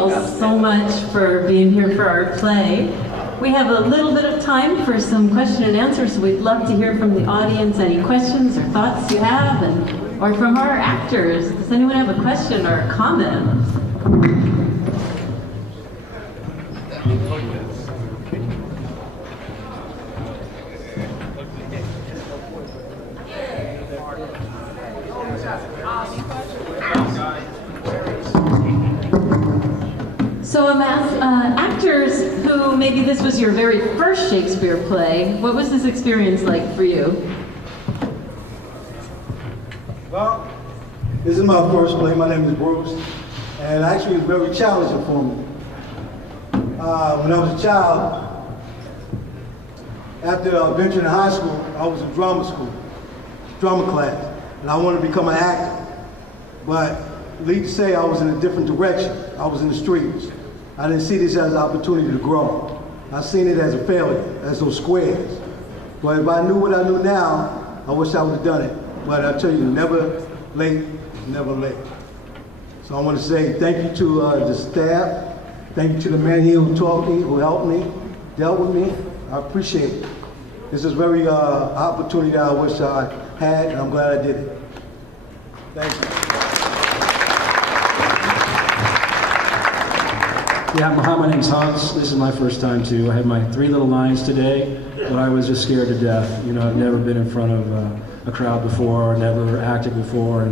all so much for being here for our play. We have a little bit of time for some question and answer, so we'd love to hear from the audience any questions or thoughts you have, or from our actors. Does anyone have a question or a comment? So actors who, maybe this was your very first Shakespeare play, what was this experience like for you? Well, this is my first play. My name is Bruce, and actually it's very challenging for me. When I was a child, after venturing in high school, I was in drama class, and I wanted to become an actor. But need to say I was in a different direction. I was in the streets. I didn't see this as an opportunity to grow. I seen it as a failure, as those squares. But if I knew what I knew now, I wish I would have done it. But I tell you, never late, never late. So I want to say thank you to the staff. Thank you to the man here who taught me, who helped me, dealt with me. I appreciate it. This is a very opportunity that I wish I had, and I'm glad I did it. Thank you. Yeah, my name's Hans. This is my first time too. I had my 3 little lines today, but I was just scared to death. You know, I've never been in front of a crowd before, never acted before,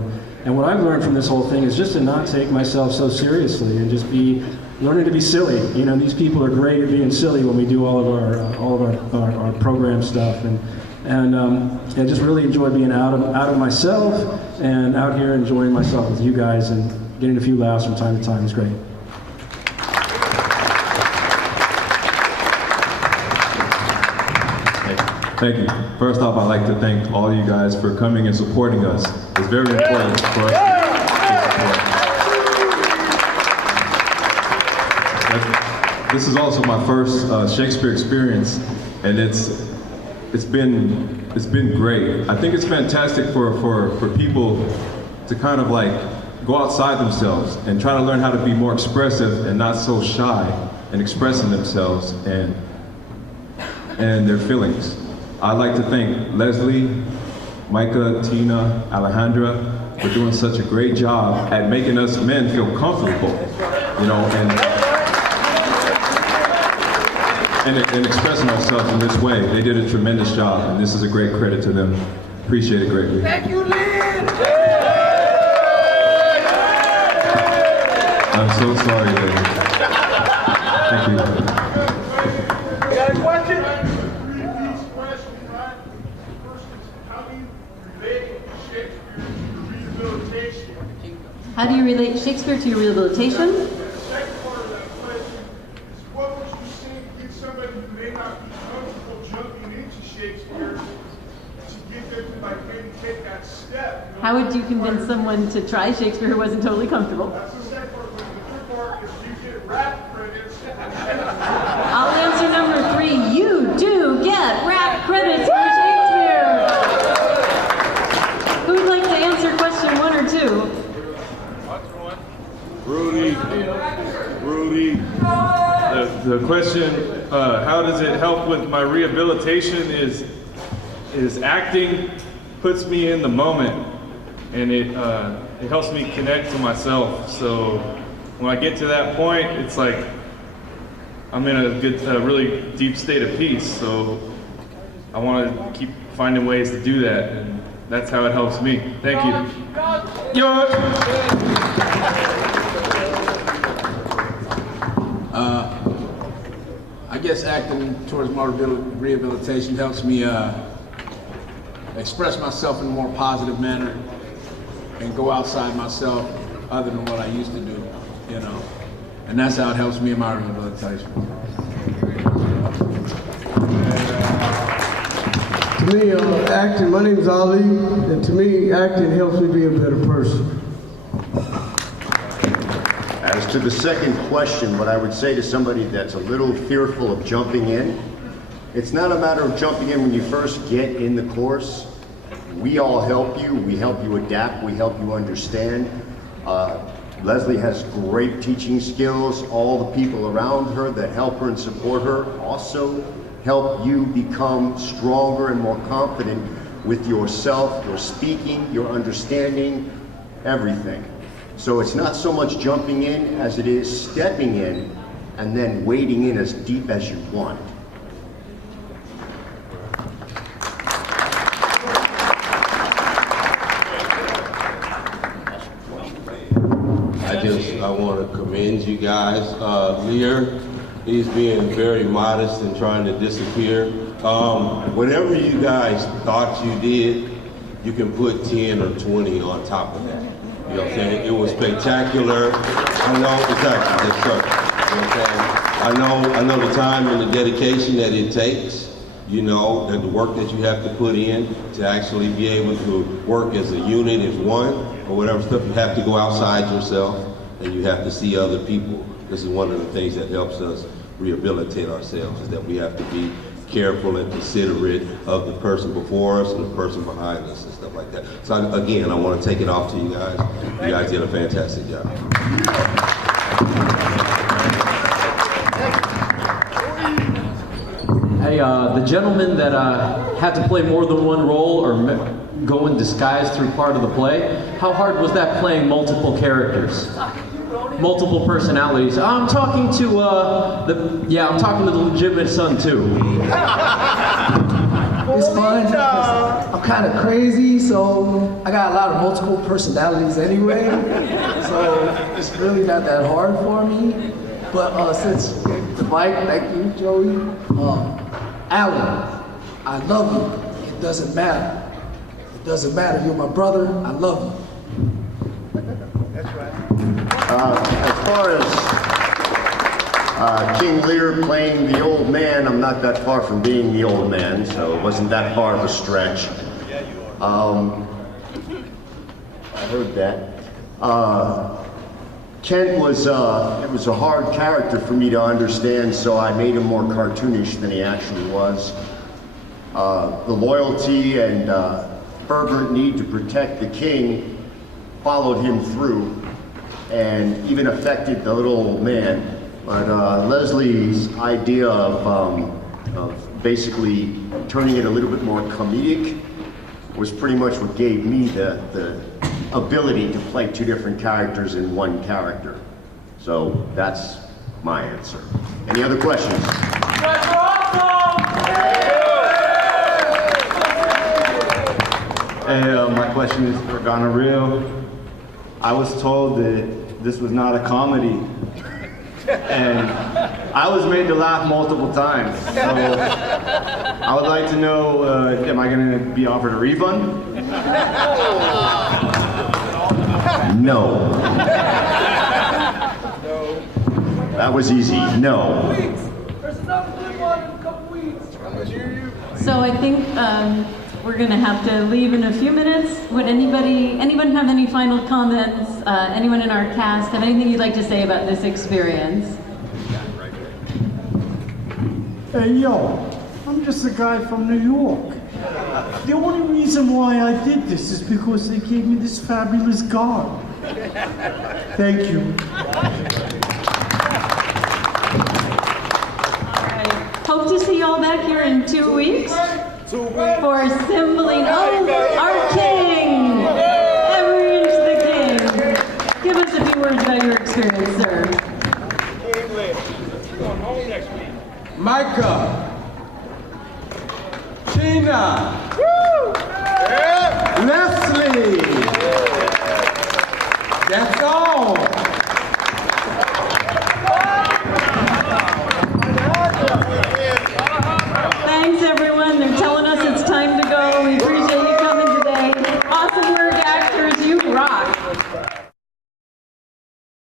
and what I've learned from this whole thing is just to not take myself so seriously and just be learning to be silly. You know, these people are great at being silly when we do all of our program stuff, and I just really enjoy being out of myself and out here enjoying myself with you guys and getting a few laughs from time to time is great. Thank you. First off, I'd like to thank all you guys for coming and supporting us. It's very important for us to support. This is also my first Shakespeare experience, and it's been great. I think it's fantastic for people to kind of like go outside themselves and try to learn how to be more expressive and not so shy in expressing themselves and their feelings. I'd like to thank Leslie, Micah, Tina, Alejandra for doing such a great job at making us men feel comfortable, you know, and expressing ourselves in this way. They did a tremendous job, and this is a great credit to them. Appreciate it greatly. Thank you, Lear! I'm so sorry, lady. Thank you. You got a question? How do you relate Shakespeare to your rehabilitation? The second part of that question is, what would you say to get somebody who may not be comfortable jumping into Shakespeare to get them to like maybe take that step? You know? How would you convince someone to try Shakespeare who wasn't totally comfortable? That's the second part. But the third part is you get rap credits. I'll answer number 3. You do get rap credits for Shakespeare. Who would like to answer question 1 or 2? Rudy. The question, how does it help with my rehabilitation is acting puts me in the moment, and it helps me connect to myself. So when I get to that point, it's like I'm in a really deep state of peace. So I want to keep finding ways to do that, and that's how it helps me. Thank you. I guess acting towards my rehabilitation helps me express myself in a more positive manner and go outside myself other than what I used to do, you know. And that's how it helps me in my rehabilitation. To me, acting, my name is Ali, and to me, acting helps me be a better person. As to the second question, what I would say to somebody that's a little fearful of jumping in, it's not a matter of jumping in when you first get in the course. We all help you. We help you adapt. We help you understand. Leslie has great teaching skills. All the people around her that help her and support her also help you become stronger and more confident with yourself, your speaking, your understanding, everything. So it's not so much jumping in as it is stepping in and then wading in as deep as you want. I want to commend you guys. Lear, he's being very modest and trying to disappear. Whatever you guys thought you did, you can put 10 or 20 on top of that. You know what I'm saying? It was spectacular. I know, exactly, yes, sir. You know what I'm saying? I know the time and the dedication that it takes, you know, and the work that you have to put in to actually be able to work as a unit, as one, or whatever stuff. You have to go outside yourself and you have to see other people. This is one of the things that helps us rehabilitate ourselves, is that we have to be careful and considerate of the person before us and the person behind us and stuff like that. So again, I want to take it off to you guys. You guys did a fantastic job. Hey, the gentleman that had to play more than one role or go in disguise through part of the play, how hard was that playing multiple characters? Multiple personalities. I'm talking to I'm talking to the legitimate son too. It's fun because I'm kind of crazy, so I got a lot of multiple personalities anyway. So it's really not that hard for me. But since the mic, thank you, Joey. Alan, I love you. It doesn't matter. It doesn't matter. You're my brother. I love you. As far as King Lear playing the old man, I'm not that far from being the old man, so it wasn't that far of a stretch. I heard that. Kent was, it was a hard character for me to understand, so I made him more cartoonish than he actually was. The loyalty and fervent need to protect the king followed him through, and even affected the little old man. But Leslie's idea of basically turning it a little bit more comedic was pretty much what gave me the ability to play two different characters in one character. So that's my answer. Any other questions? Hey, my question is for Gonorrhea. I was told that this was not a comedy, and I was made to laugh multiple times. So I would like to know, am I going to be offered a refund? No. That was easy. No. So I think we're going to have to leave in a few minutes. Would anyone have any final comments? Anyone in our cast have anything you'd like to say about this experience? Hey, yo, I'm just a guy from New York. The only reason why I did this is because they gave me this fabulous garb. Thank you. Hope to see you all back here in 2 weeks for assembling our king. Ever is the king. Give us a few words about your experience, sir. Micah, Tina, Leslie, that's all.